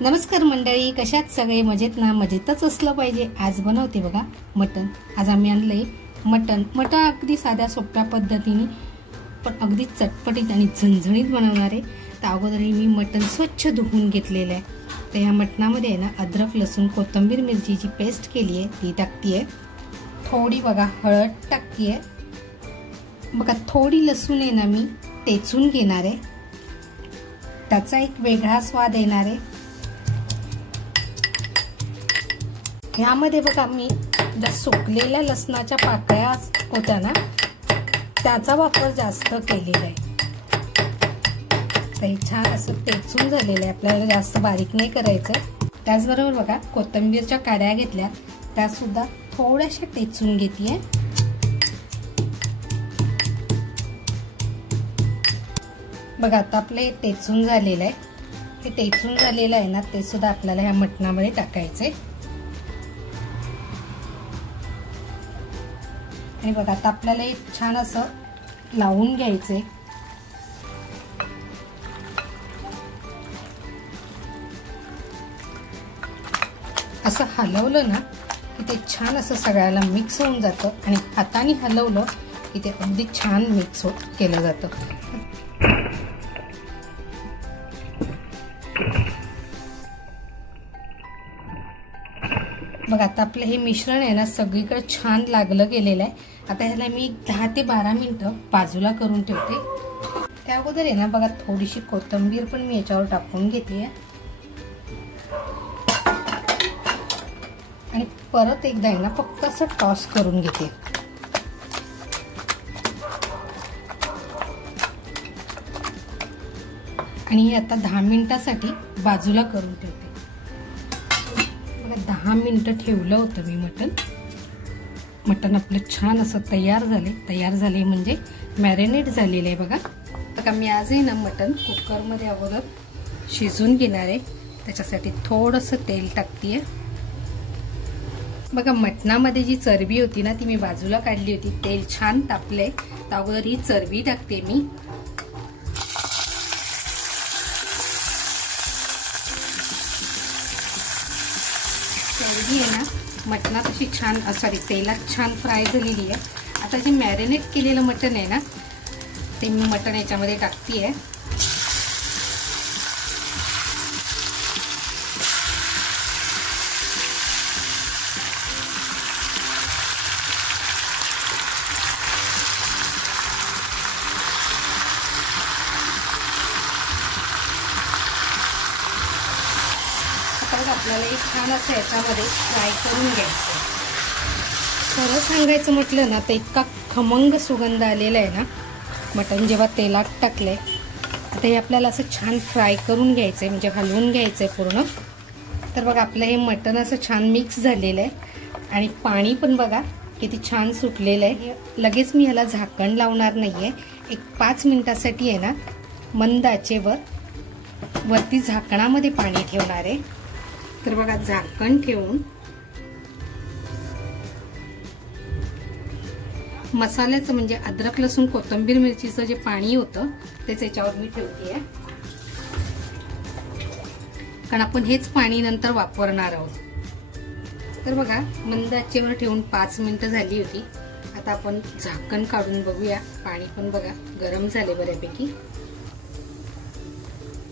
नमस्कार मंडळी, कशात सगळे मजेत ना? मजेतच असलं पाहिजे। आज बनवते बघा मटण। आज आम्ही आणले मटण अगदी साध्या सोप्या पद्धतीने पण अगदी चटपटीत आणि झणझणीत बनवणार आहे। तर अगोदर मी मटण स्वच्छ धुवून घेतलेलं आहे। तर या मटणामध्ये आहे ना अद्रक लसूण कोथिंबीर मिरचीची पेस्ट केली आहे ती टाकतीये। थोडी बघा हळद टाकतीये। बघा थोडी लसूण आहे ना मी टेचून घेणार आहे, त्याचा एक वेगळा स्वाद येणार आहे। यामध्ये बघा मी ज्या सुकलेल्या लसणाच्या पाकळ्या होत्या ना त्याचा वापर जास्त केलेला आहे। ते छान असं टेचून झालेलं आहे, आपल्याला जास्त बारीक नाही करायचं। त्याचबरोबर बघा कोथिंबीरच्या काड्या घेतल्या, त्या सुद्धा थोड्याशा टेचून घेतेय। बघा आता आपले टेचून झालेलं आहे। हे टेचून झालेलं आहे ना ते सुद्धा आपल्याला ह्या मटणामध्ये टाकायचंय। आणि बघा आता आपल्याला एक छान असं लावून घ्यायचंय। असं हलवलं ना की ते छान असं सगळ्याला मिक्स होऊन जातं आणि हाताने हलवलं की ते अगदी छान मिक्स केलं जातं। बघा आता आपलं हे मिश्रण आहे ना सगळीकडे छान लागलं गेलेलं आहे। आता ह्याला मी 10 ते 12 मिनिटं बाजूला करून ठेवते। त्या अगोदर आहे ना बघा थोडीशी कोथिंबीर पण मी याच्यावर टाकून घेते आणि परत एकदा आहे ना फक्त असं टॉस करून घेते। आणि आता 10 मिनिटांसाठी बाजूला करून ठेवते। 10 मिनिटं ठेवलं होतं मी मटण आपलं छान असं तयार झाले म्हणजे मॅरिनेट झालेलं आहे बघा। तर मी आज आहे ना मटण कुकरमध्ये अगोदर शिजून घेणार आहे, त्याच्यासाठी थोडंसं तेल टाकतेय। बघा मटणामध्ये जी चरबी होती ना ती मी बाजूला काढली होती, तेल छान तापलंय। तर अगोदर ही चरबी टाकते मी। चरबी आहे ना मटणात अशी छान तेलात छान फ्राय झालेली आहे। आता जे मॅरिनेट केलेलं मटण आहे ना ते मी मटण याच्यामध्ये टाकते आहे। आपल्याला एक छान असं याच्यामध्ये फ्राय करून घ्यायचं। खरं सांगायचं म्हटलं ना तर इतका खमंग सुगंध आलेला आहे ना मटण जेव्हा तेलात टाकलंय। आता हे आपल्याला असं छान फ्राय करून घ्यायचंय, म्हणजे हलवून घ्यायचंय पूर्ण। तर बघा आपलं हे मटण असं छान मिक्स झालेलं आहे आणि पाणी पण बघा किती छान सुटलेलं आहे। लगेच मी ह्याला झाकण लावणार नाहीये, एक 5 मिनिटासाठी आहे ना मंद आचेवर वरती झाकणामध्ये पाणी ठेवणार आहे। तर बघा झाकण ठेवून मसाल्याचं म्हणजे अद्रक लसूण कोथिंबीर मिरचीचं जे पाणी होतं तेच याच्यावर मी ठेवतेय, कारण आपण हेच पाणी नंतर वापरणार आहोत। तर बघा मंद आचेवर ठेवून 5 मिनिटं झाली होती। आता आपण झाकण काढून बघूया, पाणी पण बघा गरम झाले बऱ्यापैकी।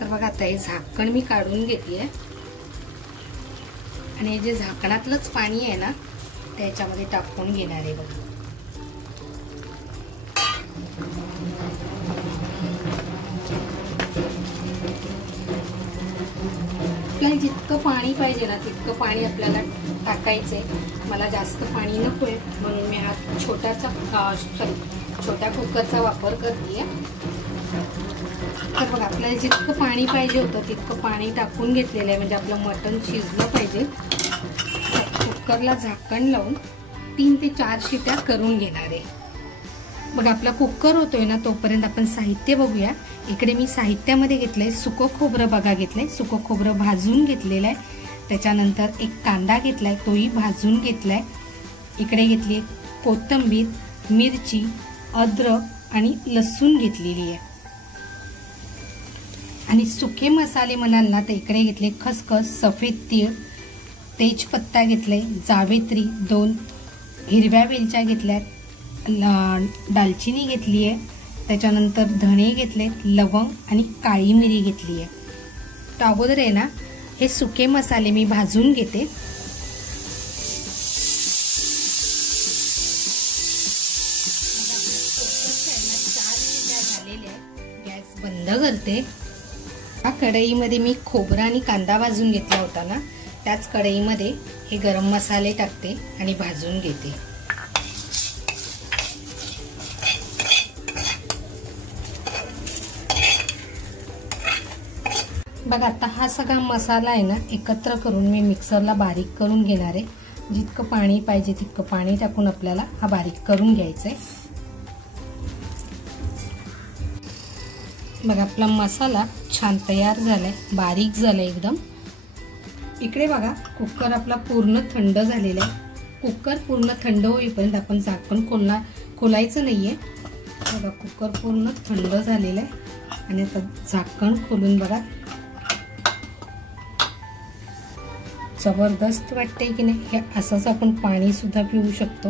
तर बघा आता हे झाकण मी काढून घेतेय आणि हे जे झाकणातलंच पाणी आहे ना त्याच्यामध्ये टाकून घेणार आहे बघा। आपल्याला जितकं पाणी पाहिजे ना तितकं पाणी आपल्याला टाकायचंय। मला जास्त पाणी नकोय म्हणून मी हा छोट्या कुकरचा वापर करतेय। तर बघा आपल्याला जितकं पाणी पाहिजे होतं तितकं पाणी टाकून घेतलेलं आहे, म्हणजे आपलं मटण शिजलं पाहिजे। कुकरला झाकण लावून 3 ते 4 शिट्या करून घेणार आहे। बघा आपला कुकर होतोय ना तोपर्यंत आपण साहित्य बघूया। इकडे मी साहित्यामध्ये घेतलंय सुकं खोबरं बघा, घेतलंय सुकं खोबरं भाजून घेतलेलं आहे। त्याच्यानंतर एक कांदा घेतलाय, तोही भाजून घेतलाय। इकडे घेतली कोथिंबीर, मिरची, अद्रक आणि लसूण घेतलेली आहे। आणि सुके मसाले म्हणाल ना तर इकडे घेतले खसखस, सफेद तीळ, तेजपत्ता घेतले, जावेत्री, 2 हिरव्या वेलच्या घेतल्यात, दालचिनी घेतली आहे, त्याच्यानंतर धणे घेतले, लवंग आणि काळी मिरी घेतली आहे. तर अगोदर आहे ना हे सुके मसाले मी भाजून घेते. गॅस बंद करते. या कढईमध्ये मी खोबरा आणि कांदा भाजून घेतला होता ना, त्याच कढईमध्ये हे गरम मसाले टाकते आणि भाजून घेते. बघा आता हा सगळा मसाला आहे ना एकत्र करून मी मिक्सरला बारीक करून घेणार आहे. जितकं पाणी पाहिजे तितकं पाणी टाकून आपल्याला हा बारीक करून घ्यायचा आहे. बघा आपला मसाला छान तयार झालाय, बारीक झालाय एकदम. इकडे बघा कुकर आपला पूर्ण थंड झालेला आहे. कुकर पूर्ण थंड होईपर्यंत आपण झाकण खोलायचं नाहीये. बघा कुकर पूर्ण थंड झालेला आहे आणि आता झाकण खोलून बघा. जबरदस्त वाटते की नाही. हे असंच आपण पाणी सुद्धा पिऊ शकतो.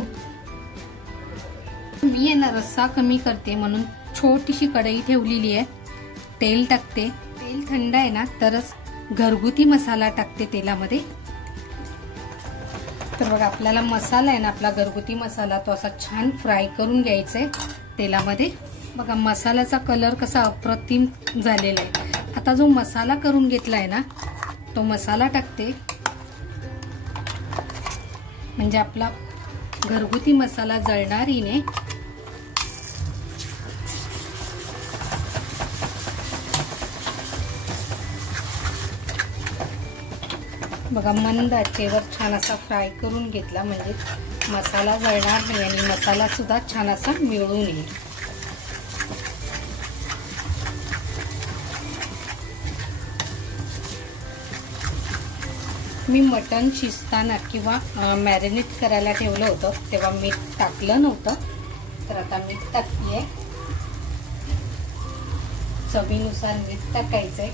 मी आहे ना रस्सा कमी करते म्हणून छोटीशी कढई ठेवलेली आहे. तेल टाकते. तेल थंड आहे ना तरच घरगुती मसाला टाकते तेलामध्ये. तर बघा आपल्याला मसाला आहे ना, आपला घरगुती मसाला तो असा छान फ्राय करून घ्यायचा आहे तेलामध्ये. बघा मसाल्याचा कलर कसा अप्रतिम झालेला आहे. आता जो मसाला करून घेतला आहे ना तो मसाला टाकते. म्हणजे आपला घरगुती मसाला जळणारी नाही. बघा मंद आचेवर छान असा फ्राय करून घेतला म्हणजे मसाला जळणार नाही आणि मसाला सुद्धा छान असा मिळून येईल. मी मटण शिजताना किंवा मॅरिनेट करायला ठेवलं होतं तेव्हा मीठ टाकलं नव्हतं, तर आता मीठ टाकतीये. चवीनुसार मीठ टाकायचंय.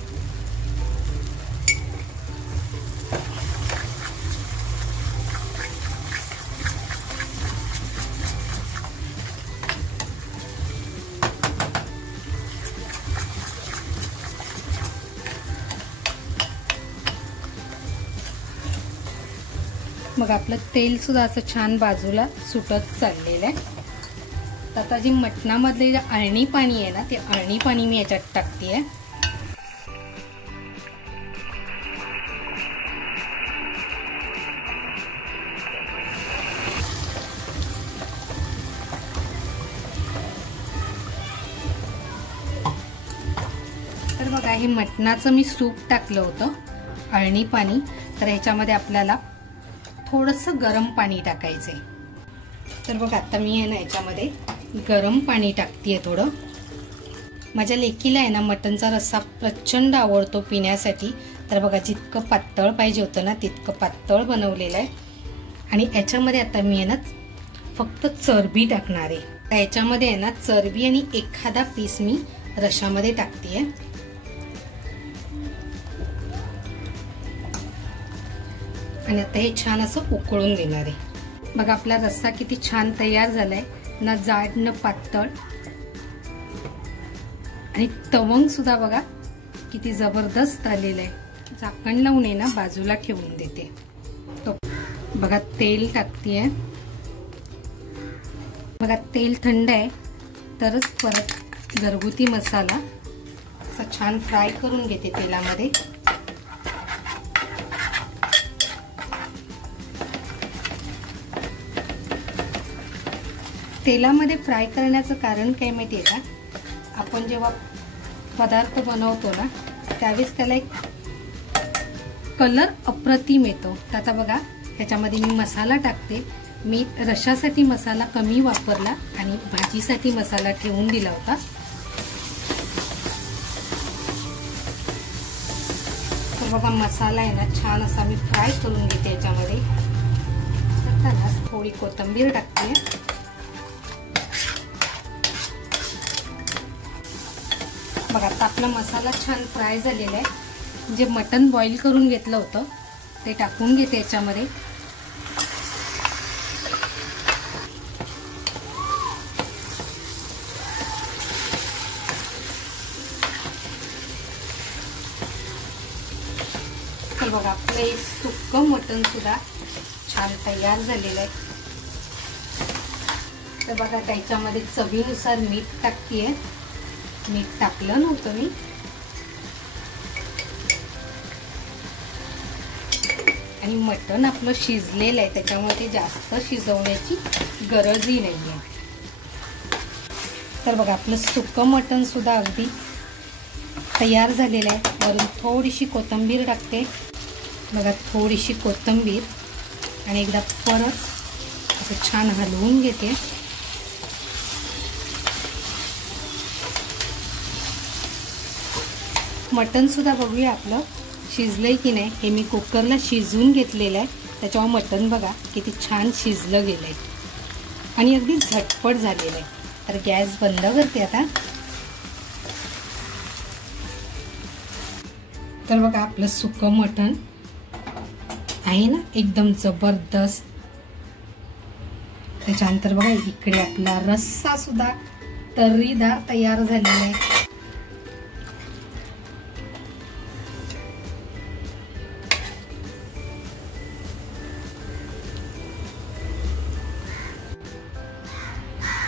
मग आपलं तेल सुद्धा असं छान बाजूला सुटत चाललेलं आहे. आता जी मटणामधले जे अळणी पाणी आहे ना ते अळणी पाणी मी याच्यात टाकतेय. तर बघा हे मटणाचं मी सूप टाकलं होतं अळणी पाणी. तर ह्याच्यामध्ये आपल्याला थोडंसं गरम पाणी टाकायचंय. तर बघा आता मी आहे ना याच्यामध्ये गरम पाणी टाकतेय थोडं. माझ्या लेकीला आहे ना मटणचा रस्सा प्रचंड आवडतो पिण्यासाठी. तर बघा जितकं पातळ पाहिजे होतं ना तितकं पातळ बनवलेलं आहे. आणि याच्यामध्ये आता मी आहे ना फक्त चरबी टाकणार आहे. तर याच्यामध्ये आहे ना चरबी आणि एखादा पीस मी रश्शामध्ये टाकतेय. आणि आता हे छान असं उकळून देणार आहे. बघा आपला रस्सा किती छान तयार झालाय, ना जाड न पातळ. आणि तवंग सुद्धा बघा किती जबरदस्त आलेला आहे. झाकण लावून आहे ना बाजूला ठेवून देते. तो बघा तेल टाकतेय. बघा तेल थंड आहे तरच परत घरगुती मसाला असा छान फ्राय करून घेते तेलामध्ये. तेलामध्ये फ्राय करण्याचं कारण काय माहिती आहे का, आपण जेव्हा पदार्थ बनवतो ना त्यावेळेस त्याला एक कलर अप्रतिम येतो. तर आता बघा ह्याच्यामध्ये मी मसाला टाकते. मी रश्शासाठी मसाला कमी वापरला आणि भाजीसाठी मसाला ठेवून दिला होता. तर बघा मसाला आहे ना छान असा मी फ्राय करून घेते याच्यामध्ये. आता थोडी कोथिंबीर टाकते. बघा आता आपला मसाला छान फ्राय झालेला आहे. जे मटण बॉईल करून घेतलं होतं ते टाकून घेते याच्यामध्ये. तर बघा आपलं एक सुक्कं मटण सुद्धा छान तयार झालेलं आहे. तर बघा त्याच्यामध्ये चवीनुसार मीठ टाकतेय. मीठ टाकलं नव्हतं मी. आणि मटण आपलं शिजलेलं आहे त्याच्यामुळे ते जास्त शिजवण्याची गरजही नाही आहे. तर बघा आपलं सुक्कं मटण सुद्धा अगदी तयार झालेलं आहे. वरून थोडीशी कोथिंबीर टाकते. बघा थोडीशी कोथिंबीर आणि एकदा परत असं छान हलवून घेते. मटण सुद्धा बघूया आपलं शिजलंय की नाही. हे मी कुकरला शिजवून घेतलेलं आहे त्याच्यामुळे मटण बघा किती छान शिजलं गेलंय आणि अगदी झटपट झालेलं आहे. तर गॅस बंद करते आता. तर बघा आपलं सुकं मटण आहे ना एकदम जबरदस्त. त्याच्यानंतर बघा इकडे आपला रस्सा सुद्धा तर्रीदार तयार झालेला आहे.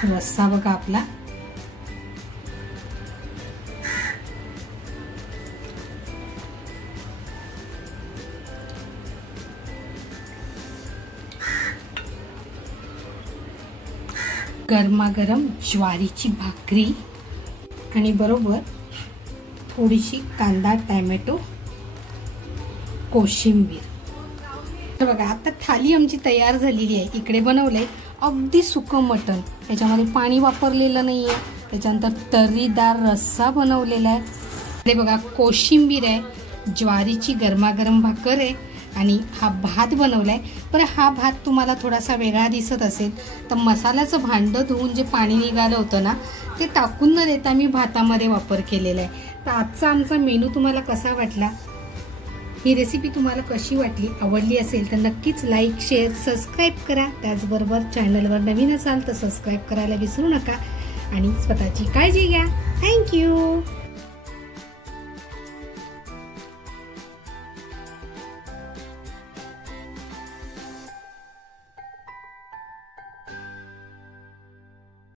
रस्सा बघा आपला गरमागरम ज्वारीची भाकरी आणि बरोबर थोडीशी कांदा टॅमॅटो कोशिंबीर. तर बघा आता थाली आमची तयार झालेली आहे. इकडे बनवलंय अगदी सुकं मटण. त्याच्यामध्ये पाणी वापरलेलं नाहीये. त्याच्यानंतर तर्रीदार रस्सा बनवलेला आहे. इकडे बघा कोशिंबीर आहे. ज्वारीची गरमागरम भाकर आहे आणि हा भात बनवलाय. पण हा भात तुम्हाला थोडासा वेगळा दिसत असेल तर मसाल्याचं भांडं धुवून जे पाणी निघालं होतं ना ते टाकून न देता मी भातामध्ये वापर केलेला आहे. तर आजचा आमचा मेनू तुम्हाला कसा वाटला, ही रेसिपी तुम्हाला कशी वाटली, आवडली असेल तर नक्कीच लाईक शेअर सबस्क्राईब करा. त्याचबरोबर चॅनलवर नवीन असाल तर सबस्क्राईब करायला विसरू नका आणि स्वतःची काळजी घ्या. थँक्यू.